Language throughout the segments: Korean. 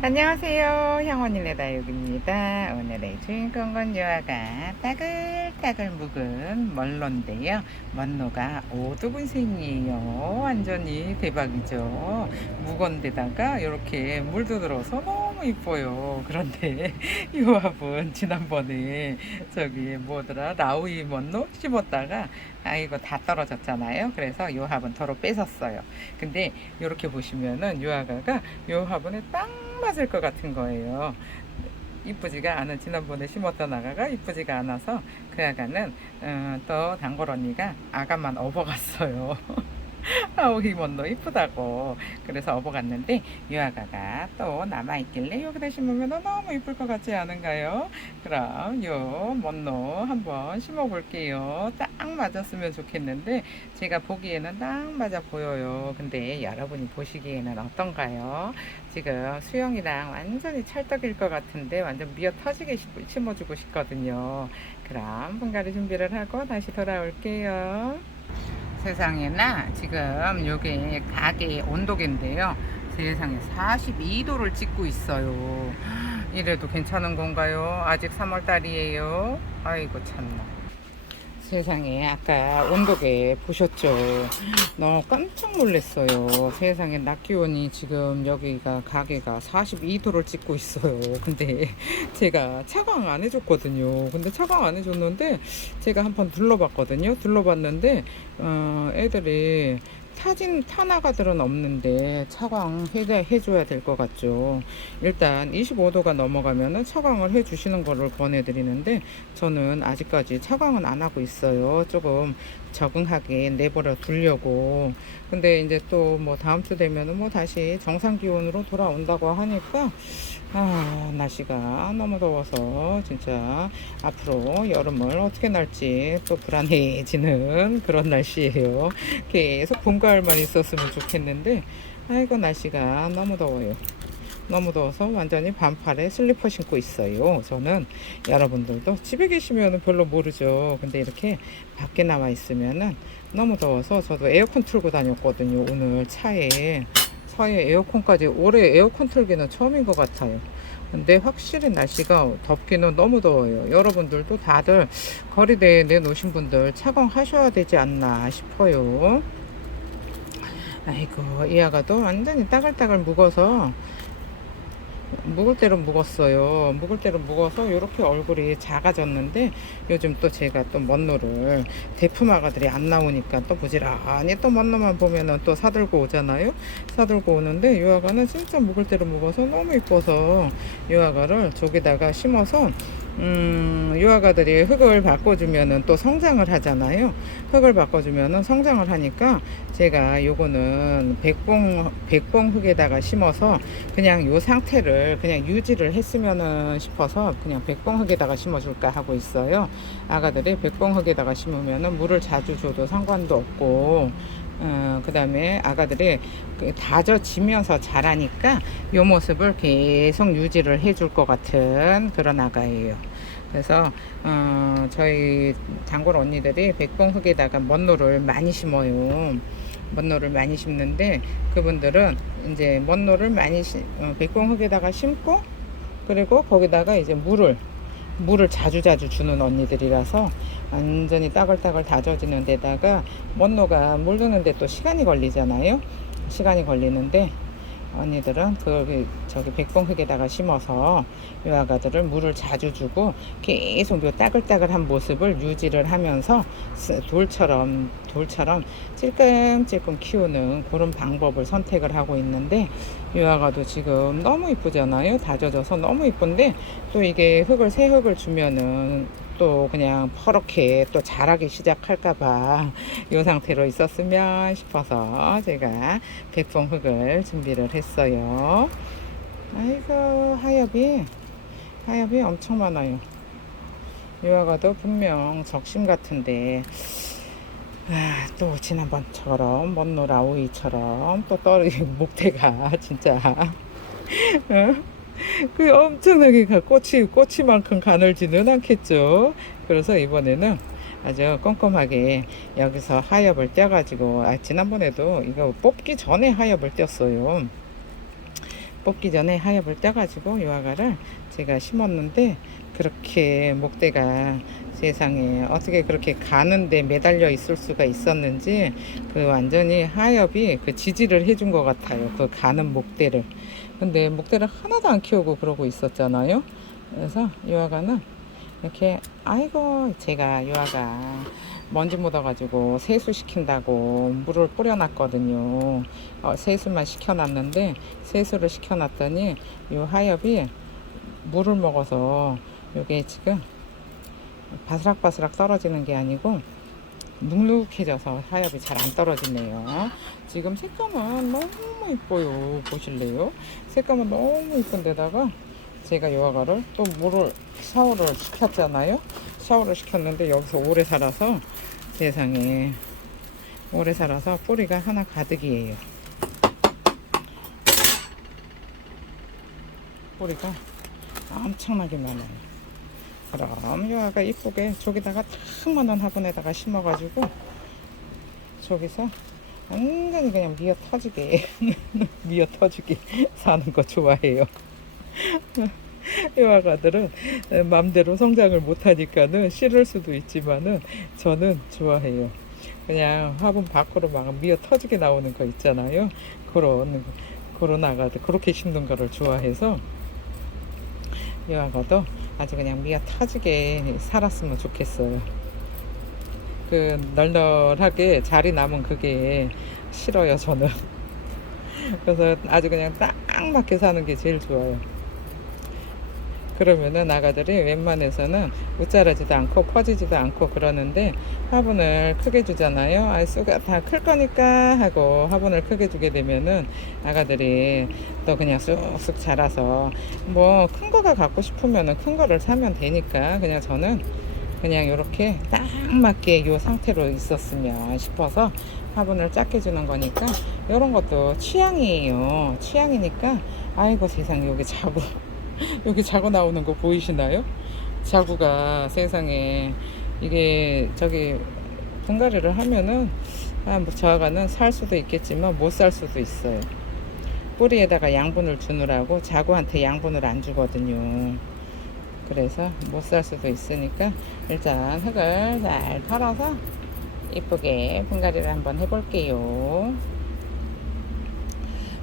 안녕하세요. 향원이네 다육입니다. 오늘의 주인공은 요아가 따글따글 묵은 멀로인데요. 멀로가 오두분생이에요. 완전히 대박이죠. 묵은데다가 이렇게 물도 들어서 너무 이뻐요. 그런데 요압은 지난번에 저기 뭐더라 라우이 멀로 심었다가 아 이거 다 떨어졌잖아요. 그래서 요합은 도로 뺏었어요. 근데 이렇게 보시면은 요아가가 요 화분에 딱 맞을 것 같은 거예요. 이쁘지가 않은 지난번에 심었던 아가가 이쁘지가 않아서 그 아가는 어, 또 단골 언니가 아가만 업어갔어요. 아우 이먼너 이쁘다고 그래서 업어갔는데 이 아가가 또 남아있길래 여기다 심으면 너무 이쁠 것 같지 않은가요? 그럼 요 먼너 한번 심어볼게요. 딱 맞았으면 좋겠는데 제가 보기에는 딱 맞아 보여요. 근데 여러분이 보시기에는 어떤가요? 지금 수영이랑 완전히 찰떡일 것 같은데 완전 미어 터지게 심- 심어주고 싶거든요. 그럼 분갈이 준비를 하고 다시 돌아올게요. 세상에나 지금 여기 가게 온도계인데요. 세상에 42도를 찍고 있어요. 이래도 괜찮은 건가요? 아직 3월달이에요. 아이고 참나. 세상에 아까 온도계 보셨죠? 너무 깜짝 놀랐어요. 세상에 낮 기온이 지금 여기가 가게가 42도를 찍고 있어요. 근데 제가 차광 안 해줬거든요. 근데 차광 안 해줬는데 제가 한번 둘러봤거든요. 둘러봤는데 어, 애들이 타진 타나가들은 없는데 차광 해, 해줘야 될 것 같죠. 일단 25도가 넘어가면은 차광을 해주시는 거를 권해드리는데 저는 아직까지 차광은 안 하고 있어요. 조금 적응하게 내버려 두려고. 근데 이제 또 뭐 다음 주 되면은 뭐 다시 정상 기온으로 돌아온다고 하니까 아 날씨가 너무 더워서 진짜 앞으로 여름을 어떻게 날지 또 불안해지는 그런 날씨예요. 계속 봄 가을만 있었으면 좋겠는데 아이고 날씨가 너무 더워요. 너무 더워서 완전히 반팔에 슬리퍼 신고 있어요. 저는 여러분들도 집에 계시면 별로 모르죠. 근데 이렇게 밖에 나와 있으면은 너무 더워서 저도 에어컨 틀고 다녔거든요. 오늘 차에 차에 에어컨까지 올해 에어컨 틀기는 처음인 것 같아요. 근데 확실히 날씨가 덥기는 너무 더워요. 여러분들도 다들 거리대에 내놓으신 분들 차광하셔야 되지 않나 싶어요. 아이고 이 아가도 완전히 따글따글 묵어서 묵을 대로 묵었어요. 묵을 대로 묵어서 이렇게 얼굴이 작아졌는데 요즘 또 제가 또 먼노를 대품 아가들이 안 나오니까 또 부지런히 또 먼노만 보면은 또 사들고 오잖아요. 사들고 오는데 이 아가는 진짜 묵을 대로 묵어서 너무 이뻐서 이 아가를 저기다가 심어서 음, 유아가들이 흙을 바꿔주면은 또 성장을 하잖아요. 흙을 바꿔주면은 성장을 하니까 제가 요거는 백봉, 백봉 흙에다가 심어서 그냥 요 상태를 그냥 유지를 했으면은 싶어서 그냥 백봉 흙에다가 심어줄까 하고 있어요. 아가들이 백봉 흙에다가 심으면은 물을 자주 줘도 상관도 없고 어, 그 다음에 아가들이 그 다져지면서 자라니까 요 모습을 계속 유지를 해줄 것 같은 그런 아가예요. 그래서 어, 저희 단골 언니들이 백봉 흙에다가 먼노를 많이 심어요. 먼노를 많이 심는데 그분들은 이제 먼노를 많이 심, 어, 백봉 흙에다가 심고 그리고 거기다가 이제 물을 물을 자주자주 주는 언니들이라서 완전히 따글따글 다져지는 데다가 먼노가 물드는데 또 시간이 걸리잖아요. 시간이 걸리는데 언니들은 그 저기 백봉흙에다가 심어서 요 아가들을 물을 자주 주고 계속 요 따글따글한 모습을 유지를 하면서 스- 돌처럼 돌처럼 찔끔찔끔 키우는 그런 방법을 선택을 하고 있는데 요 아가도 지금 너무 이쁘잖아요. 다져져서 너무 이쁜데 또 이게 흙을 새 흙을 주면은 또 그냥 퍼렇게 또 자라기 시작할까봐 이 상태로 있었으면 싶어서 제가 백봉흙을 준비를 했어요. 아이고 하엽이 하엽이 엄청 많아요. 유아가도 분명 적심 같은데 아, 또 지난번처럼 먼노라 오이처럼 또 떨어지 목대가 진짜 어? 그 엄청나게 가- 꽃이 꽃이만큼 가늘지는 않겠죠. 그래서 이번에는 아주 꼼꼼하게 여기서 하엽을 떼가지고 아, 지난번에도 이거 뽑기 전에 하엽을 떼었어요. 뽑기 전에 하엽을 떼가지고 요 아가를 제가 심었는데 그렇게 목대가 세상에 어떻게 그렇게 가는데 매달려 있을 수가 있었는지 그 완전히 하엽이 그 지지를 해준 것 같아요. 그 가는 목대를. 근데 목대를 하나도 안 키우고 그러고 있었잖아요. 그래서 요아가는 이렇게 아이고 제가 요아가 먼지 묻어가지고 세수 시킨다고 물을 뿌려놨거든요. 어, 세수만 시켜놨는데 세수를 시켜놨더니 요 하엽이 물을 먹어서 요게 지금 바스락바스락 떨어지는 게 아니고 눅눅해져서 하엽이 잘 안 떨어지네요. 지금 색감은 너무 이뻐요. 보실래요? 색감은 너무 이쁜데다가 제가 요아가를 또 물을 샤워를 시켰잖아요. 샤워를 시켰는데 여기서 오래 살아서 세상에 오래 살아서 뿌리가 하나 가득이에요. 뿌리가 엄청나게 많아요. 그럼 요아가 이쁘게 저기다가 탁만 원 화분에다가 심어가지고 저기서 완전히 그냥 미어 터지게 미어 터지게 사는 거 좋아해요. 요아가들은 맘대로 성장을 못하니까는 싫을 수도 있지만은 저는 좋아해요. 그냥 화분 밖으로 막 미어 터지게 나오는 거 있잖아요. 그런 그런 아가들 그렇게 심는 거를 좋아해서 요아가도 아주 그냥 미어 터지게 살았으면 좋겠어요. 그 널널하게 자리 남은 그게 싫어요 저는. 그래서 아주 그냥 딱 맞게 사는 게 제일 좋아요. 그러면은 아가들이 웬만해서는 웃자라지도 않고 퍼지지도 않고 그러는데 화분을 크게 주잖아요. 아, 쑥가 다 클 거니까 하고 화분을 크게 주게 되면은 아가들이 또 그냥 쑥쑥 자라서 뭐 큰 거가 갖고 싶으면은 큰 거를 사면 되니까 그냥 저는 그냥 이렇게 딱 맞게 이 상태로 있었으면 싶어서 화분을 작게 주는 거니까 이런 것도 취향이에요. 취향이니까 아이고 세상에 여기 자고 여기 자고 나오는 거 보이시나요? 자구가 세상에 이게 저기 분갈이를 하면은 아, 뭐 저하가는 살 수도 있겠지만 못 살 수도 있어요. 뿌리에다가 양분을 주느라고 자구한테 양분을 안 주거든요. 그래서 못 살 수도 있으니까 일단 흙을 잘 털어서 이쁘게 분갈이를 한번 해볼게요.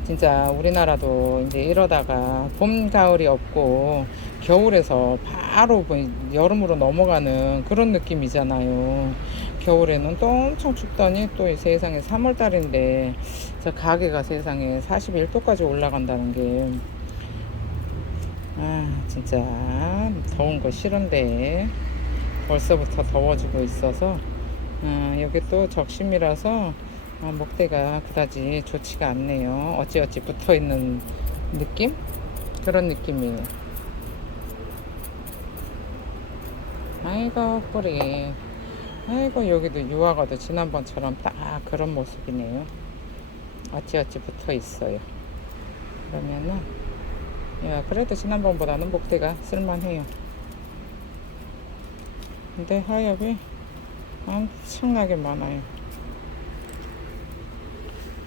진짜 우리나라도 이제 이러다가 봄, 가을이 없고 겨울에서 바로 뭐 여름으로 넘어가는 그런 느낌이잖아요. 겨울에는 또 엄청 춥더니 또 이 세상에 3월달인데 저 가게가 세상에 41도까지 올라간다는 게 아, 진짜 더운 거 싫은데 벌써부터 더워지고 있어서 아, 여기 또 적심이라서 아, 목대가 그다지 좋지가 않네요. 어찌어찌 붙어 있는 느낌? 그런 느낌이에요. 아이고 뿌리. 아이고 여기도 유화가도 지난번처럼 딱 그런 모습이네요. 어찌어찌 붙어 있어요. 그러면은 야 그래도 지난번보다는 목대가 쓸만해요. 근데 하엽이 엄청나게 많아요.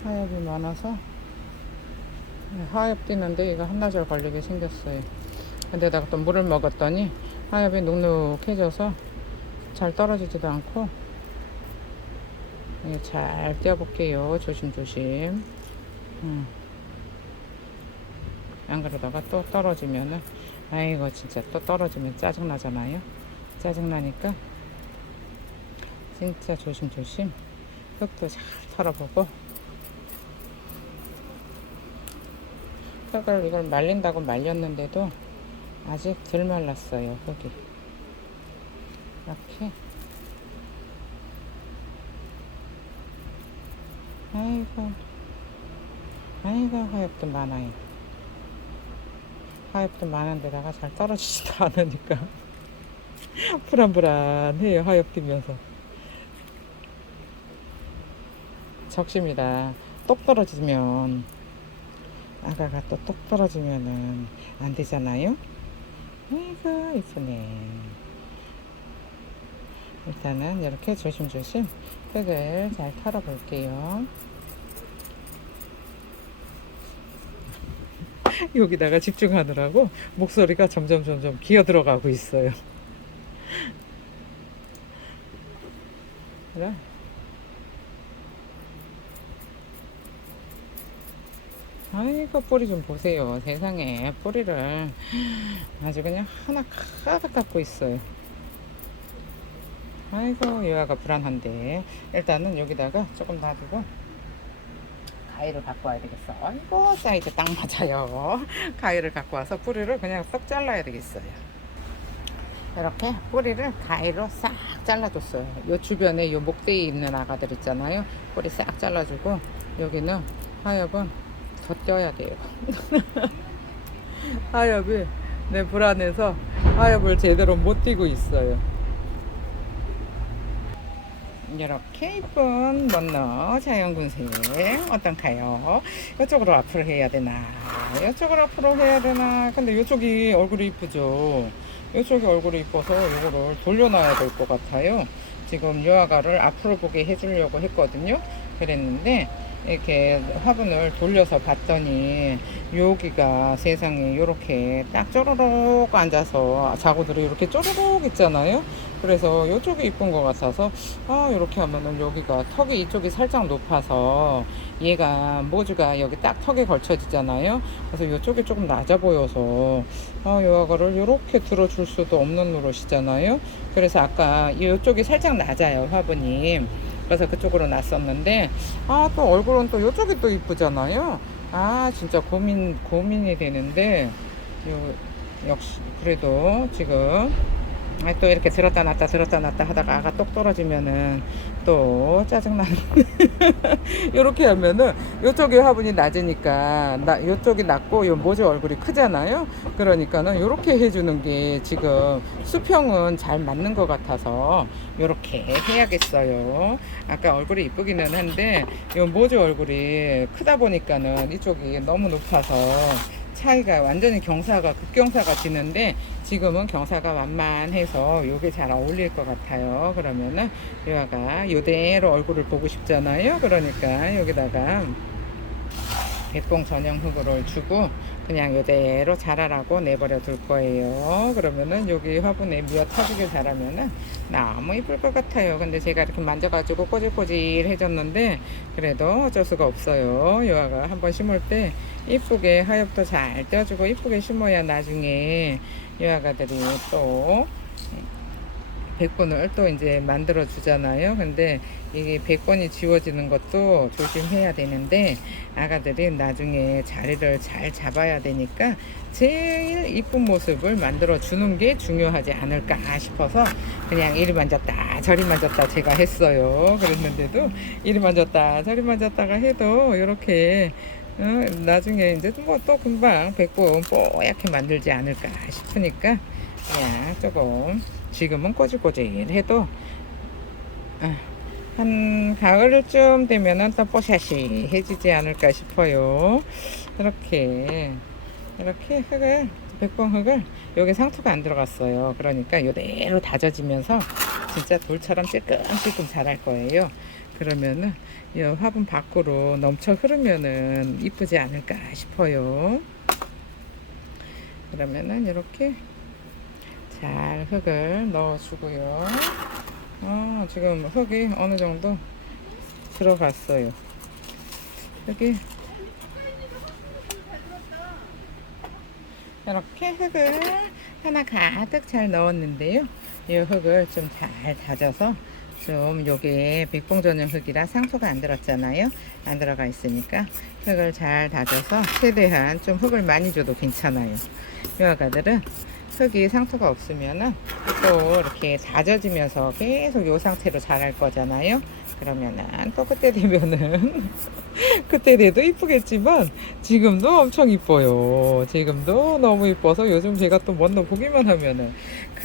하엽이 많아서 하엽 뛰는데 이거 한나절 걸리게 생겼어요. 근데다가 또 물을 먹었더니 하엽이 눅눅해져서 잘 떨어지지도 않고 예, 잘 떼어볼게요. 조심조심. 음. 안 그러다가 또 떨어지면은 아이고 진짜 또 떨어지면 짜증나잖아요. 짜증나니까 진짜 조심조심 흙도 잘 털어보고 흙을 이걸 말린다고 말렸는데도 아직 덜 말랐어요 흙이. 이렇게. 아이고. 아이고 하엽도 많아요. 하엽도 많은데다가 잘 떨어지지도 않으니까. 불안불안해요 하엽 뛰면서. 적십니다. 똑 떨어지면 아가가 또 똑 떨어지면은 안 되잖아요. 아이고 이쁘네. 일단은 이렇게 조심조심 흙을 잘 털어 볼게요. 여기다가 집중하느라고 목소리가 점점 점점 기어 들어가고 있어요. 그래. 아이고 뿌리 좀 보세요. 세상에 뿌리를. 아주 그냥 하나 가득 갖고 있어요. 아이고 얘가 불안한데. 일단은 여기다가 조금 놔두고 가위를 갖고 와야 되겠어. 아이고 사이즈 딱 맞아요. 가위를 갖고 와서 뿌리를 그냥 쏙 잘라야 되겠어요. 이렇게 뿌리를 가위로 싹 잘라줬어요. 요 주변에 요 목대에 있는 아가들 있잖아요. 뿌리 싹 잘라주고 여기는 하엽은 더 떼어야 돼요 하엽이 내 불안해서 하엽을 제대로 못 띄고 있어요 이렇게 이쁜 먼너 자연군생 어떤가요? 이쪽으로 앞으로 해야 되나? 이쪽으로 앞으로 해야 되나? 근데 이쪽이 얼굴이 이쁘죠? 이쪽이 얼굴이 이뻐서 이거를 돌려놔야 될 것 같아요. 지금 유아가를 앞으로 보게 해주려고 했거든요. 그랬는데 이렇게 화분을 돌려서 봤더니 여기가 세상에 이렇게 딱 쪼르륵 앉아서 자구들이 이렇게 쪼르륵 있잖아요. 그래서 이쪽이 이쁜 것 같아서 아 이렇게 하면은 여기가 턱이 이쪽이 살짝 높아서 얘가 모주가 여기 딱 턱에 걸쳐지잖아요. 그래서 이쪽이 조금 낮아 보여서 아 요거를 이렇게 들어줄 수도 없는 노릇이잖아요. 그래서 아까 이쪽이 살짝 낮아요 화분이. 그래서 그쪽으로 놨었는데 아 또 얼굴은 또 이쪽이 또 이쁘잖아요. 아 진짜 고민 고민이 되는데 요, 역시 그래도 지금 아, 또 이렇게 들었다 놨다 들었다 놨다 하다가 아가 똑 떨어지면은 또 짜증나는 이렇게 하면은 요쪽이 화분이 낮으니까 나 요쪽이 낮고 요 모지 얼굴이 크잖아요? 그러니까는 요렇게 해주는 게 지금 수평은 잘 맞는 것 같아서 요렇게 해야겠어요. 아까 얼굴이 이쁘기는 한데 요 모지 얼굴이 크다 보니까는 이쪽이 너무 높아서 차이가 완전히 경사가 극경사가 지는데 지금은 경사가 완만해서 요게 잘 어울릴 것 같아요. 그러면은 요아가 요대로 얼굴을 보고 싶잖아요. 그러니까 여기다가 백봉 전용 흙을 주고 그냥 요대로 자라라고 내버려 둘 거예요. 그러면은 여기 화분에 미어 터지게 자라면은 너무 이쁠 것 같아요. 근데 제가 이렇게 만져가지고 꼬질꼬질 해줬는데 그래도 어쩔 수가 없어요. 요아가 한번 심을 때 이쁘게 하엽도 잘 떼어주고 이쁘게 심어야 나중에 요아가들이 또 백번을 또 이제 만들어 주잖아요. 근데 이게 백번이 지워지는 것도 조심해야 되는데 아가들이 나중에 자리를 잘 잡아야 되니까 제일 이쁜 모습을 만들어 주는 게 중요하지 않을까 싶어서 그냥 이리 만졌다 저리 만졌다 제가 했어요. 그랬는데도 이리 만졌다 저리 만졌다가 해도 이렇게 어, 나중에 이제 뭐 또 금방 백번 뽀얗게 만들지 않을까 싶으니까 그냥 조금 지금은 꼬질꼬질해도 아, 한 가을쯤 되면은 또 뽀샤시 해지지 않을까 싶어요. 이렇게 이렇게 흙을 백봉 흙을 여기 상토가 안 들어갔어요. 그러니까 이대로 다져지면서 진짜 돌처럼 찔끔찔끔 자랄 거예요. 그러면은 이 화분 밖으로 넘쳐 흐르면은 이쁘지 않을까 싶어요. 그러면은 이렇게 잘 흙을 넣어주고요. 어, 지금 흙이 어느 정도 들어갔어요. 여기 이렇게 흙을 하나 가득 잘 넣었는데요. 이 흙을 좀 잘 다져서 좀 요게 백봉전용 흙이라 상소가 안 들었잖아요. 안 들어가 있으니까 흙을 잘 다져서 최대한 좀 흙을 많이 줘도 괜찮아요. 이 아가들은 흙이 상토가 없으면은 또 이렇게 다져지면서 계속 요 상태로 자랄 거잖아요. 그러면은 또 그때 되면은 그때 돼도 이쁘겠지만 지금도 엄청 이뻐요. 지금도 너무 이뻐서 요즘 제가 또 먼저 보기만 하면은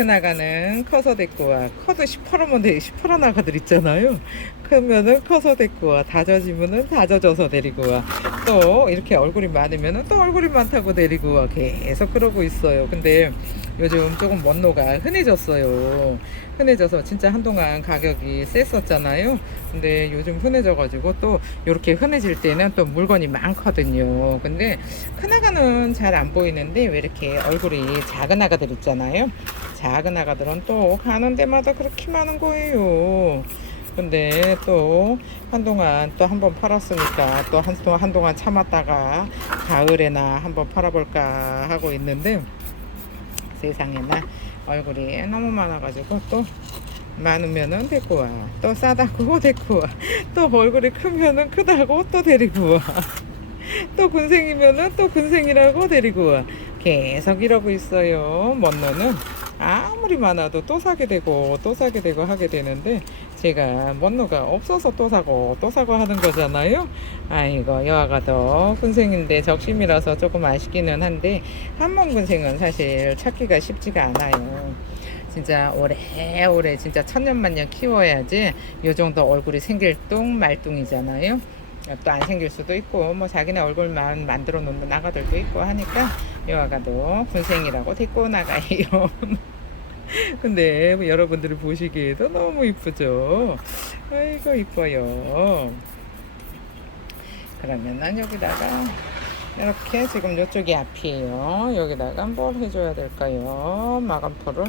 크나가는 커서 데리고 와. 커도 시퍼러면 돼. 시퍼러 나가들 있잖아요. 크면은 커서 데리고 와. 다져지면은 다져져서 데리고 와. 또 이렇게 얼굴이 많으면 또 얼굴이 많다고 데리고 와 계속 그러고 있어요. 근데 요즘 조금 원노가 흔해졌어요. 흔해져서 진짜 한동안 가격이 셌었잖아요. 근데 요즘 흔해져가지고 또 이렇게 흔해질 때는 또 물건이 많거든요. 근데 큰 아가는 잘 안 보이는데 왜 이렇게 얼굴이 작은 아가들 있잖아요. 작은 아가들은 또 가는 데마다 그렇게 많은 거예요. 근데 또 한동안 또 한 번 팔았으니까 또 한동안 한동안 참았다가 가을에나 한번 팔아볼까 하고 있는데 세상에나 얼굴이 너무 많아가지고 또 많으면은 데리고 와. 또 싸다고 데리고 와. 또 얼굴이 크면은 크다고 또 데리고 와. 또 군생이면은 또 군생이라고 데리고 와. 계속 이러고 있어요. 먼노는 아무리 많아도 또 사게 되고 또 사게 되고 하게 되는데 제가 먼노가 없어서 또 사고 또 사고 하는 거잖아요. 아이고 여아가 더 군생인데 적심이라서 조금 아쉽기는 한데 한몸 군생은 사실 찾기가 쉽지가 않아요. 진짜 오래오래 진짜 천년만년 키워야지 요 정도 얼굴이 생길 뚱 말뚱이잖아요. 또 안 생길 수도 있고 뭐 자기네 얼굴만 만들어 놓는 아가들도 있고 하니까 요 아가도 군생이라고 데리고 나가요. 근데 뭐 여러분들이 보시기에도 너무 이쁘죠. 아이고 이뻐요. 그러면은 여기다가 이렇게 지금 이쪽이 앞이에요. 여기다가 뭘 해줘야 될까요? 마감토를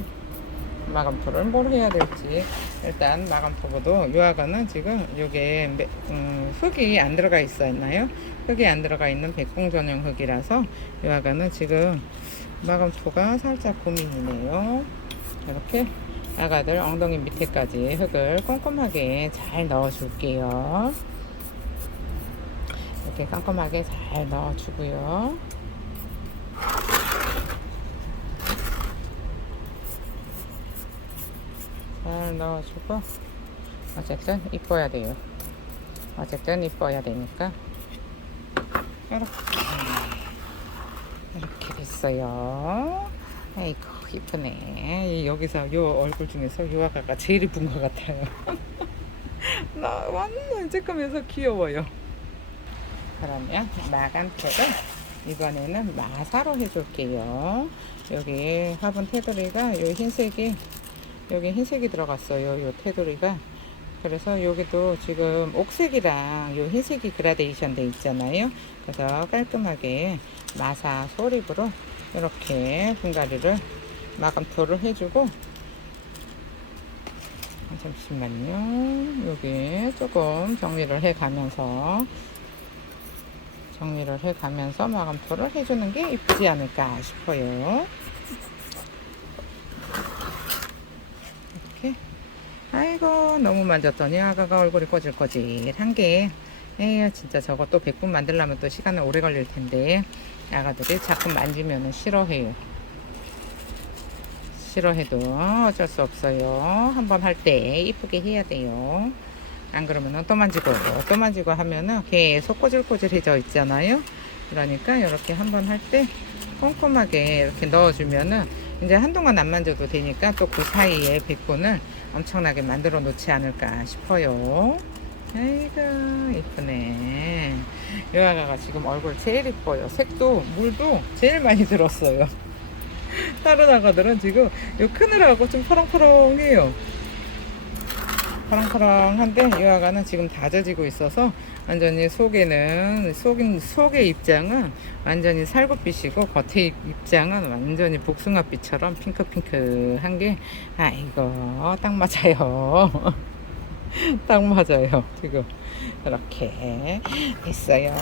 마감토를 뭘 해야 될지 일단 마감토보도 유아가는 지금 요게 매- 음, 흙이 안 들어가 있었나요? 흙이 안 들어가 있는 백봉 전용 흙이라서 유아가는 지금 마감토가 살짝 고민이네요. 이렇게 아가들 엉덩이 밑에까지 흙을 꼼꼼하게 잘 넣어 줄게요. 이렇게 꼼꼼하게 잘 넣어 주고요. 잘 넣어주고 어쨌든 이뻐야 돼요. 어쨌든 이뻐야 되니까 이렇게 이렇게 됐어요. 아이고 이쁘네. 이 여기서 요 얼굴 중에서 요 아가가 제일 이쁜 것 같아요. 나 완전 쬐끔해서 귀여워요. 그러면 마감표를 이번에는 마사로 해줄게요. 여기 화분 테두리가 요 흰색이 여기 흰색이 들어갔어요. 요 테두리가 그래서 여기도 지금 옥색이랑 요 흰색이 그라데이션 돼 있잖아요. 그래서 깔끔하게 마사 소립으로 이렇게 분갈이를 마감토를 해주고 아, 잠시만요. 여기 조금 정리를 해 가면서 정리를 해 가면서 마감토를 해주는 게 이쁘지 않을까 싶어요. 이렇게 아이고 너무 만졌더니 아가가 얼굴이 꼬질꼬질한 게. 에휴 진짜 저거 또 100분 만들려면 또 시간은 오래 걸릴 텐데. 아가들이 자꾸 만지면 싫어해요. 싫어해도 어쩔 수 없어요. 한번 할 때 이쁘게 해야 돼요. 안 그러면 또 만지고 또 만지고 하면은 계속 꼬질꼬질해져 있잖아요. 그러니까 이렇게 한번 할 때 꼼꼼하게 이렇게 넣어주면은 이제 한동안 안 만져도 되니까 또 그 사이에 백분을 엄청나게 만들어 놓지 않을까 싶어요. 아이고 이쁘네. 요아가가 지금 얼굴 제일 이뻐요. 색도 물도 제일 많이 들었어요. 다른 아가들은 지금 요 크느라고 좀 파랑파랑해요. 파랑파랑한데 이 아가는 지금 다져지고 있어서 완전히 속에는 속인 속의 입장은 완전히 살구빛이고 겉의 입- 입장은 완전히 복숭아빛처럼 핑크핑크한 게 아이고 딱 맞아요. 딱 맞아요. 지금 이렇게 있어요.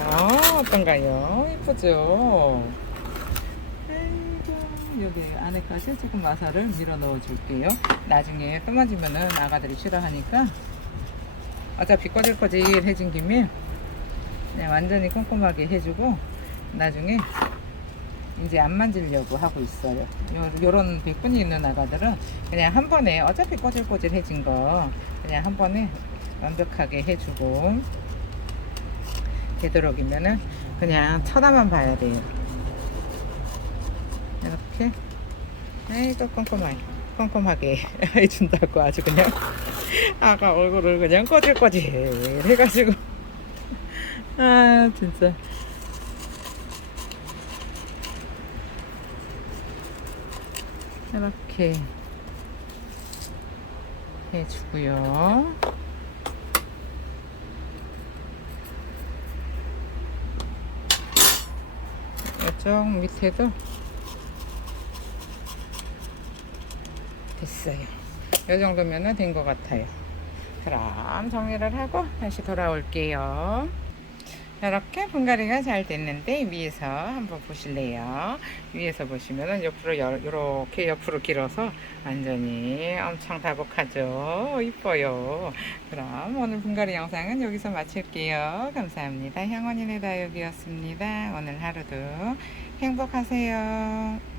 어떤가요? 이쁘죠? 여기 안에까지 조금 마사를 밀어 넣어 줄게요. 나중에 또 만지면은 아가들이 싫어하니까 어차피 꺼질꺼질해진 김에 그냥 완전히 꼼꼼하게 해주고 나중에 이제 안 만지려고 하고 있어요. 요, 요 런 백분이 있는 아가들은 그냥 한 번에 어차피 꼬질꼬질해진 거 그냥 한 번에 완벽하게 해주고 되도록이면은 그냥 쳐다만 봐야 돼요. 이렇게 아이고 꼼꼼하게 꼼꼼하게 해준다고 아주 그냥 아까 얼굴을 그냥 꺼질꺼질 해가지고. 아 진짜. 이렇게 해주고요. 이쪽 밑에도 됐어요. 이 정도면 된 것 같아요. 그럼 정리를 하고 다시 돌아올게요. 이렇게 분갈이가 잘 됐는데 위에서 한번 보실래요? 위에서 보시면은 옆으로 이렇게 옆으로 길어서 완전히 엄청 다복하죠. 이뻐요. 그럼 오늘 분갈이 영상은 여기서 마칠게요. 감사합니다. 향원이네 다육이었습니다. 오늘 하루도 행복하세요.